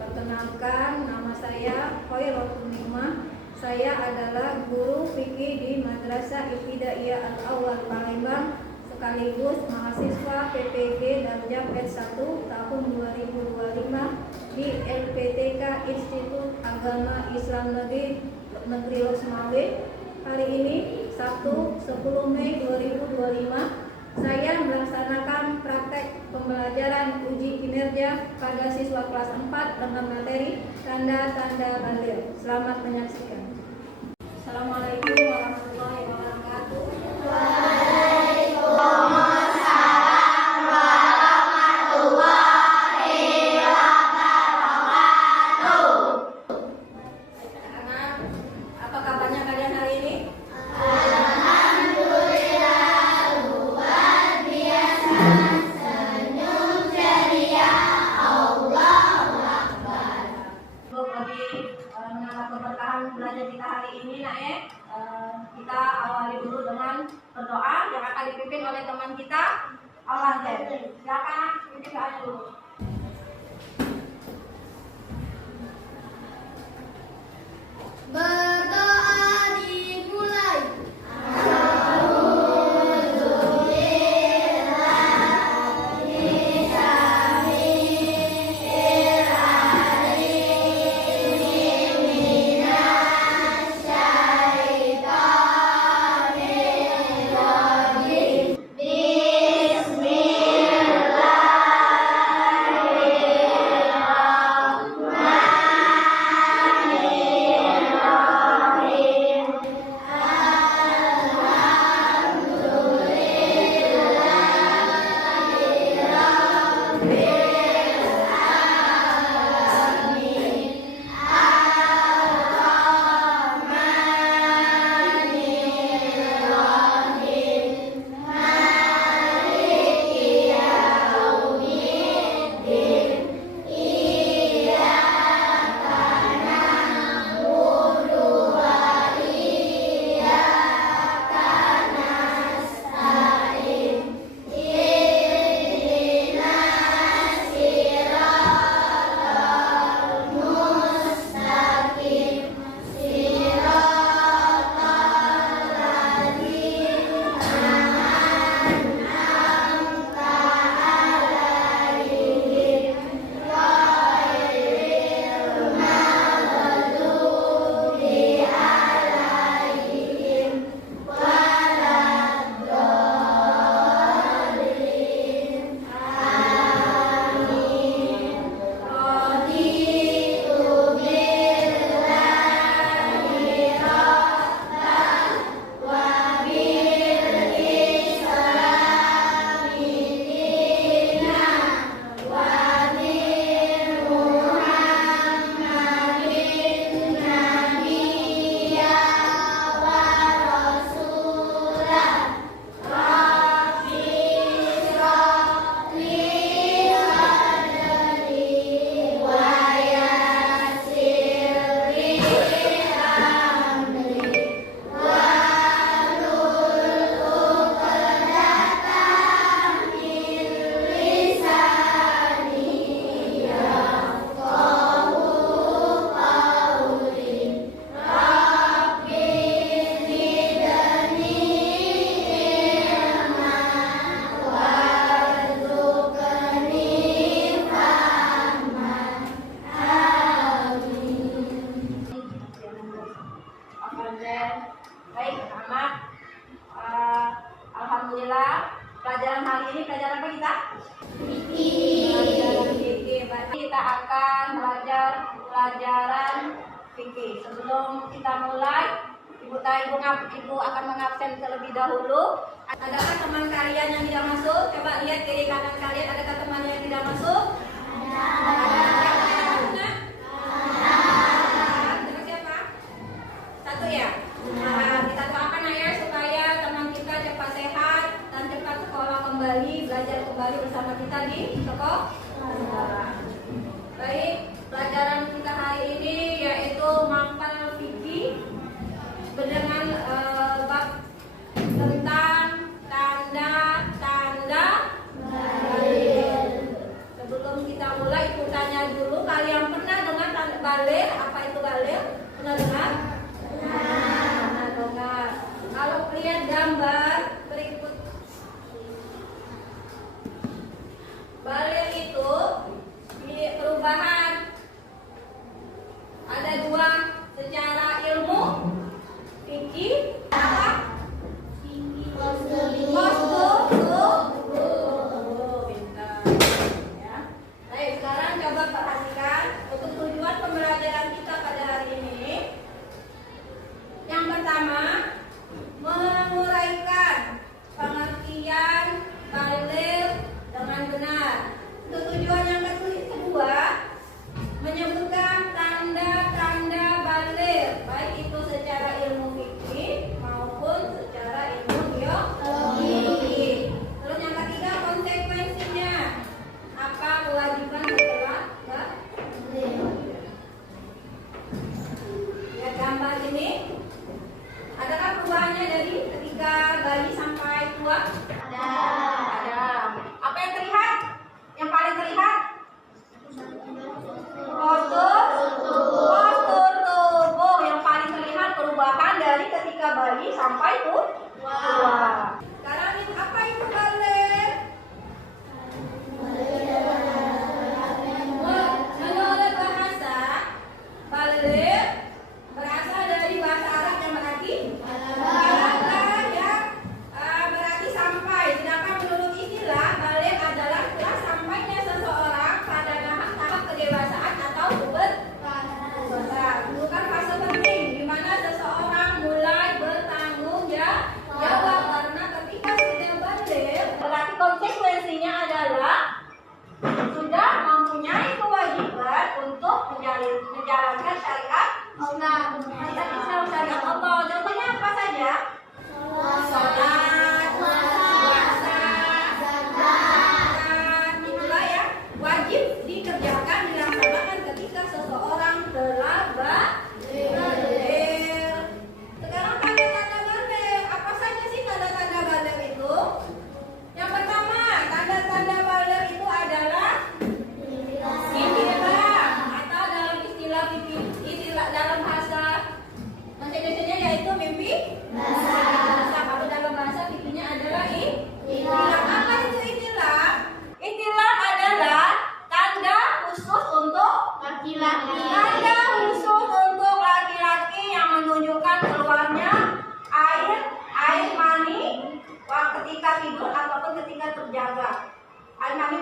Perkenalkan, nama saya Khairatul Nikmah. Saya adalah guru fikih di Madrasah Ibtidaiyah Al-Awwal Palembang, sekaligus mahasiswa PPG Darjah S1 tahun 2025 di LPTK Institut Agama Islam Negeri Losmawe. Hari ini Sabtu 10 Mei 2025 saya melaksanakan praktek pembelajaran uji kinerja pada siswa kelas 4 dengan materi tanda-tanda Braille. Selamat menyaksikan. Assalamualaikum warahmatullahi wabarakatuh. Waalaikumsalam warahmatullahi wabarakatuh. Anak, apa kabarnya kalian hari ini? Alhamdulillah, luar biasa, senyum ceria, Allahu Akbar. Untuk lebih menambah keberkahan belajar kita hari ini, nak ya, kita awali dulu dengan berdoa yang akan dipimpin oleh teman kita, Al-Azhar. Silakan pimpin doanya dulu. Berdoa dimulai. Baik, anak. Alhamdulillah, pelajaran hari ini pelajaran apa kita? Pelajaran fikih. Kita akan belajar pelajaran fikih. Sebelum kita mulai, Ibu akan mengabsen terlebih dahulu. Adakah teman kalian yang tidak masuk? Coba lihat kiri kanan kalian, adakah teman yang tidak masuk? Belajar kembali bersama kita di sekolah. Baik, pelajaran kita hari ini yaitu mapal fikih dengan bab tentang tanda-tanda Braille. Sebelum kita mulai, aku tanya dulu, kalian pernah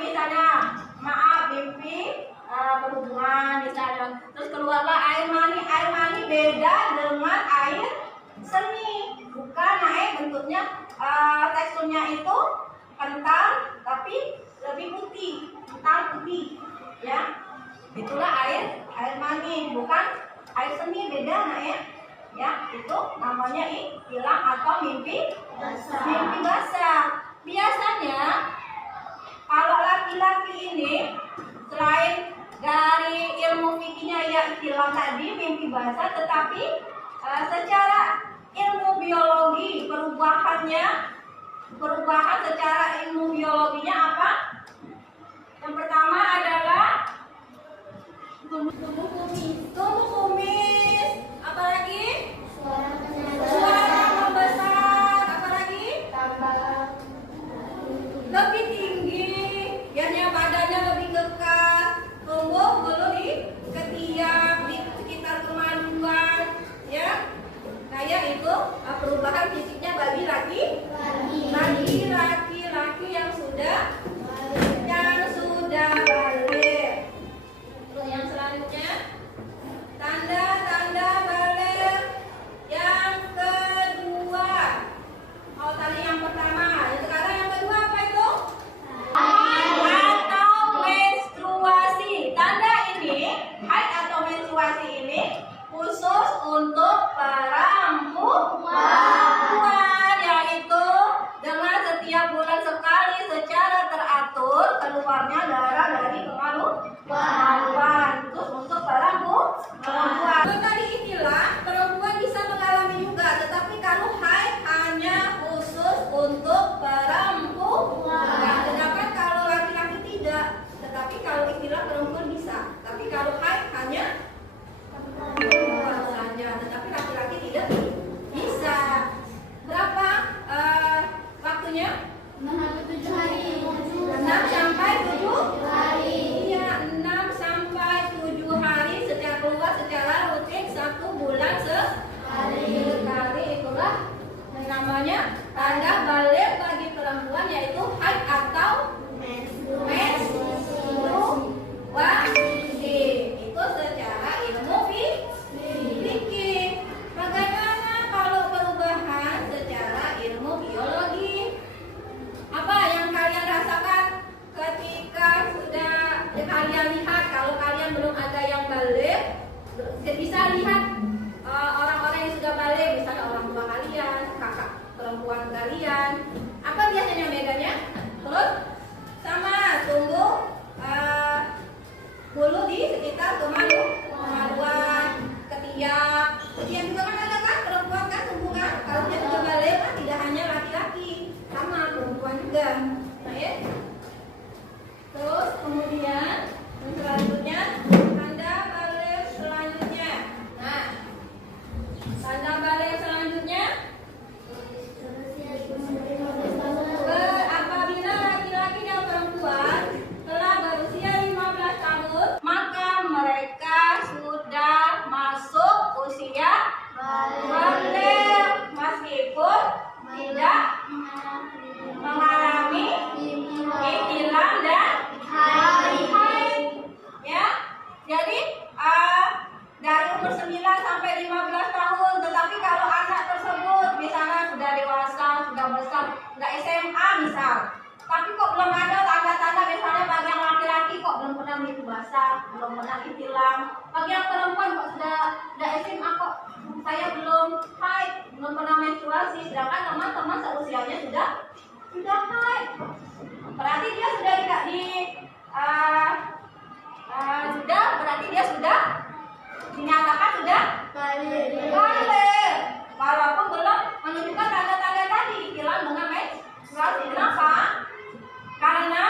misalnya, maaf mimpi berhubungan misalnya, terus keluarlah air mani. Air mani beda dengan air seni, bukan bentuknya, teksturnya itu kental tapi lebih putih, kental putih, ya. Itulah air mani, bukan air seni, beda ya. Itu namanya hilang atau mimpi basah. Biasanya kalau laki-laki ini selain dari ilmu fikihnya ya hilang tadi mimpi basah, tetapi secara ilmu biologi perubahan secara ilmu biologinya apa? Yang pertama adalah tumbuh kumis. Apalagi? Suara membesar. Apalagi? Lebih tinggi. Biasanya badannya lebih kekar. Tumbuh bulu di ketiak, di sekitar kemaluan, ya. Kayak itu perubahan fisiknya bagi laki-laki yang sudah balik. Terus yang selanjutnya, tanda-tanda balik yang kedua. Oh, tadi yang pertama, sekarang yang kedua apa itu? Atau menstruasi. Tanda ini, haid atau menstruasi ini khusus untuk perempuan, yaitu dengan setiap bulan sekali secara teratur keluarnya darah dari kemaluan. Terus untuk perempuan. Tadi istilah perempuan bisa mengalami juga, tetapi kalau haid hanya khusus untuk perempuan. Sedangkan kalau laki-laki tidak. Tetapi kalau istilah perempuan bisa. Tapi kalau haid hanya perempuan saja, tetapi laki-laki tidak bisa. Berapa waktunya? 6 hari. 6 sampai 7 hari. Iya, 6 sampai 7 hari secara rutin 1 bulan sekali. Itulah yang namanya tanda balik bagi perempuan, yaitu haid atau menstruasi. Itu secara ilmu fikih. Bagaimana kalau perubahan secara ilmu biologi? Apa yang kalian rasakan ketika sudah kalian lihat? Kalau kalian belum ada yang balik, bisa lihat orang-orang yang sudah balik, misalnya orang tua kalian, kakak perempuan kalian. Apa biasanya bedanya? Terus sama tumbuh bulu di sekitar kemaluan, ketiak. Ketiak juga kan ada kan, perempuan kan tumbuh kan. Kalau dia sudah balik kan tidak hanya laki-laki, sama perempuan juga. Nah, ya. Terus kemudian yang selanjutnya tanda balik selanjutnya. Nah, tanda balik selanjutnya apabila laki-laki dan perempuan telah berusia 15 tahun, maka mereka sudah masuk usia balik meskipun tidak mengalami ihtilam dan haid. Ya. Jadi dari umur 9 sampai 15 tahun, tetapi kalau anak tersebut misalnya sudah dewasa, sudah besar, sudah SMA misal, tapi kok belum ada tanda-tanda, misalnya bagi yang laki-laki kok belum pernah mimpi basah, belum pernah ihtilam, bagi yang perempuan kok sudah SMA kok saya belum haid, belum pernah menstruasi, sedangkan teman-teman seusianya sudah haid, berarti dia sudah tidak berarti dia sudah dinyatakan sudah balik, walaupun belum menunjukkan tanda-tanda tadi ihtilam dengan menstruasi. Kenapa? Karena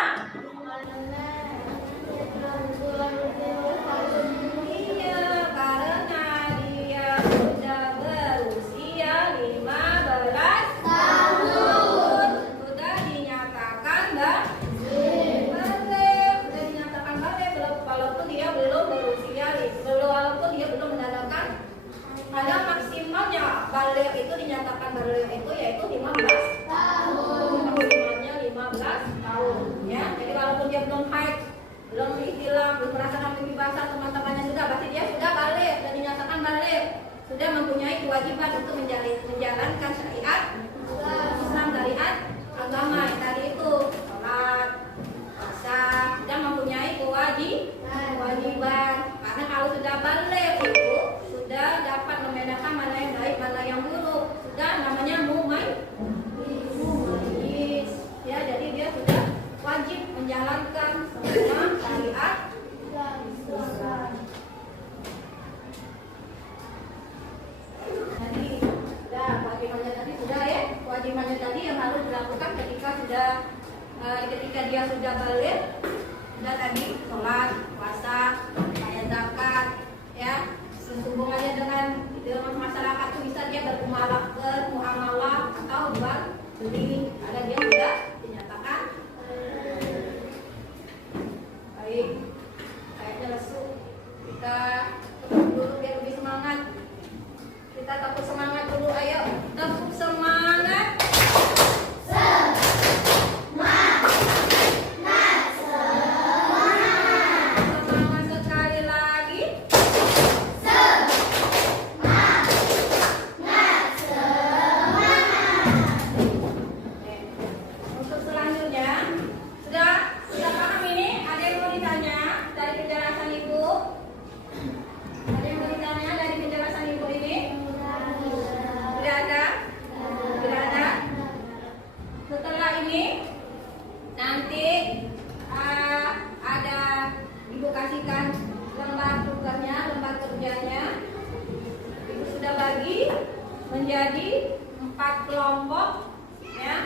dia sudah berusia 15 tahun, sudah dinyatakan balik, walaupun dia belum mendapatkan ada maksimalnya balik itu, dinyatakan balik itu yaitu 15 tahun, maksimalnya belum haid, belum ihtilam, belum merasakan mimpi basah, teman-temannya sudah, berarti dia sudah balik dan dinyatakan balik, sudah mempunyai kewajiban untuk menjalankan syariat Islam, syariat agama yang tadi itu sholat, puasa, dan mempunyai kewajiban. Karena kalau sudah balik itu sudah dapat membedakan mana yang baik, mana yang buruk, sudah namanya mumayyiz. Ya, jadi dia sudah wajib menjalankan semua syariat Islam. Jadi sudah kewajibannya tadi sudah ya, kewajibannya tadi yang harus dilakukan ketika dia sudah balik, sudah tadi sholat, puasa, bayar zakat, ya, hubungannya dengan masyarakat itu bisa dia bermuamalah atau jual beli, ada dia sudah dinyatakan baik. Kayaknya lesu, kita tepuk dulu biar lebih semangat. Kita tepuk semangat dulu, ayo tepuk semangat. Semangat sekali lagi. Untuk selanjutnya sudah paham ini? Ada yang mau ditanya dari penjelasan ibu? Ada yang mau ditanya dari penjelasan ibu ini? Sudah ada? Sudah ada? Setelah ini nanti ada ibu kasihkan lembar tugasnya, lembar kerjanya. Ibu sudah bagi menjadi 4 kelompok, ya,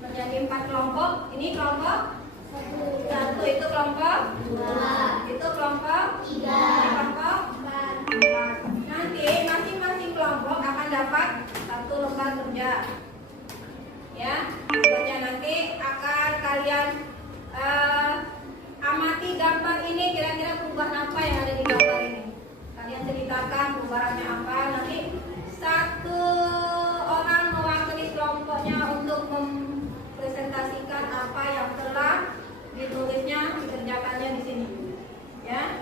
menjadi 4 kelompok. Ini kelompok 1, itu kelompok 2, itu kelompok 3, kelompok 4. Nanti masing-masing kelompok akan dapat 1 lembar kerja. Ya, kerja nanti akan kalian amati gambar ini, kira-kira perubahan apa yang ada di gambar ini. Kalian ceritakan perubahannya apa. Nanti 1 orang mewakili kelompoknya untuk mempresentasikan apa yang telah ditulisnya, dikerjakannya di sini. Ya,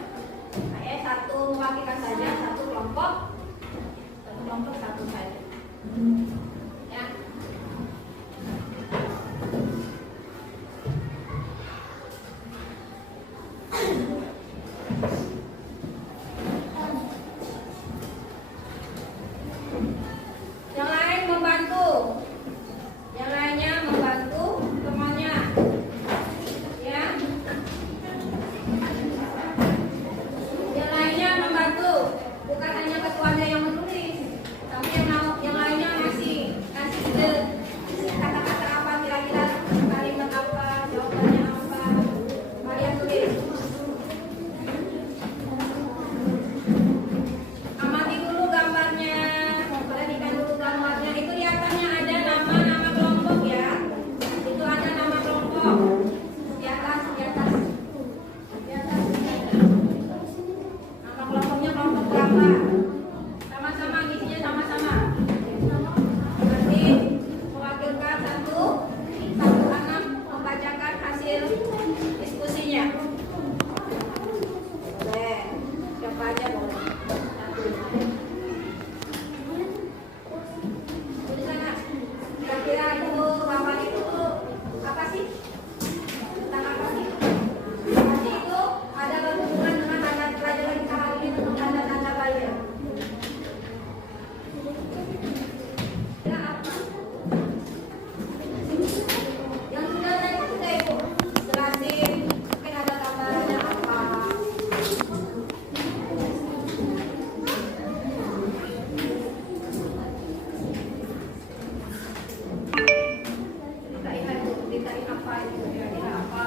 saya 1 mewakilkan saja, 1 kelompok, 1 saja. Ya. Yang lain membantu, yang lainnya membantu temannya, ya. Yang lainnya membantu, bukan hanya ketuanya yang menulis, tapi yang lainnya ngasih ide, kata-kata apa kira-kira, kalimat apa, jawabannya apa, kalian tulis. Amati dulu gambarnya, perhatikan dulu gambarnya. Itu di atasnya ada nama-nama kelompok, ya. Itu ada nama kelompok di atas. Nama kelompoknya kelompok berapa? Sama-sama isinya sama-sama. Nanti mewakilkan 1 anak membacakan hasil diskusinya. Boleh, siapa aja boleh. Di sana, kira-kira itu gambar itu apa sih? Tentang apa sih? Pasti itu ada berhubungan dengan tanda pelajaran kita hari ini tentang tanda-tanda bayar. Kira apa? Yang sudah tadi sudah ibu jelasin, mungkin ada gambarnya apa? Ceritain apa itu, kira-kira apa?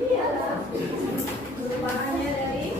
Iya lah, perubahannya dari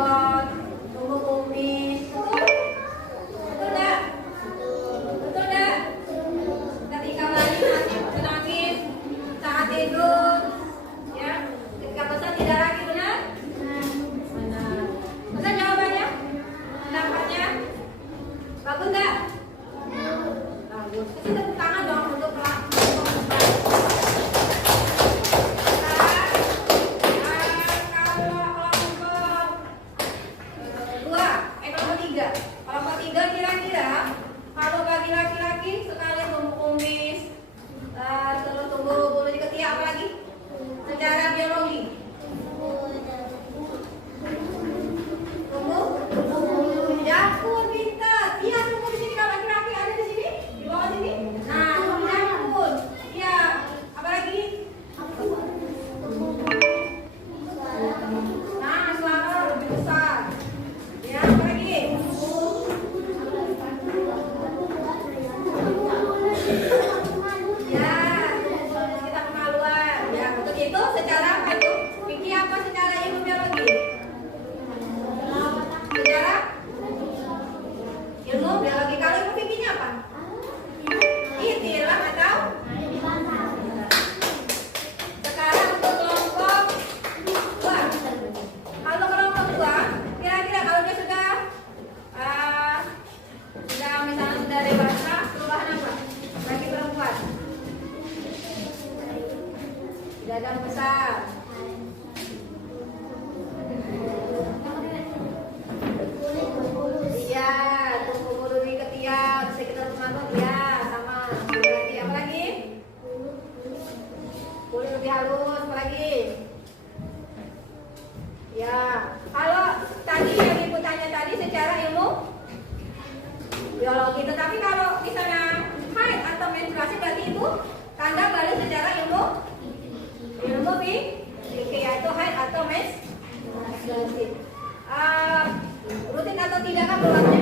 jenggot, tumbuh kumis. Betul? Betul enggak? Betul enggak? Ketika bayi masih menangis saat tidur, ya. Ketika besar tidak lagi, benar? Benar. Benar jawabannya? Pendapatnya? Bagus enggak? Bagus. Kasih tepuk tangan dong untuk kelompok tiga kira-kira kalau bagi laki-laki sekali tumbuh kumis, terus tumbuh bulu di ketiak, apa lagi? Secara biologi tumbuh jakun, pintar. Iya, tumbuh di sini. Kalau laki-laki ada di sini, di bawah sini. Nah, tumbuh jakun. Iya, apa lagi? Nah, suara lebih besar. Ya, apa lagi? Ya, kita kemaluan. Ya, untuk itu secara apa itu? Fikih apa secara ilmu biologi? Secara ilmu biologi. Kalau ilmu fikihnya apa? Ikhtilaf atau? Sekarang untuk kelompok 2. Kalau kelompok 2, kira-kira kalau dia sudah misalnya sudah dewasa, perubahan apa? Bagi perempuan. Dada besar. Iya, tumbuh bulu di ketiak, sekitar penganut, ya, sama. Lagi apa lagi? Kulit lebih halus, apa lagi? Ya, kalau tadi yang ibu tanya tadi secara ilmu biologi, tetapi kalau misalnya haid atau menstruasi berarti itu tanda balik secara ilmu fikih, yaitu haid atau menstruasi. Rutin atau tidak kan berlakunya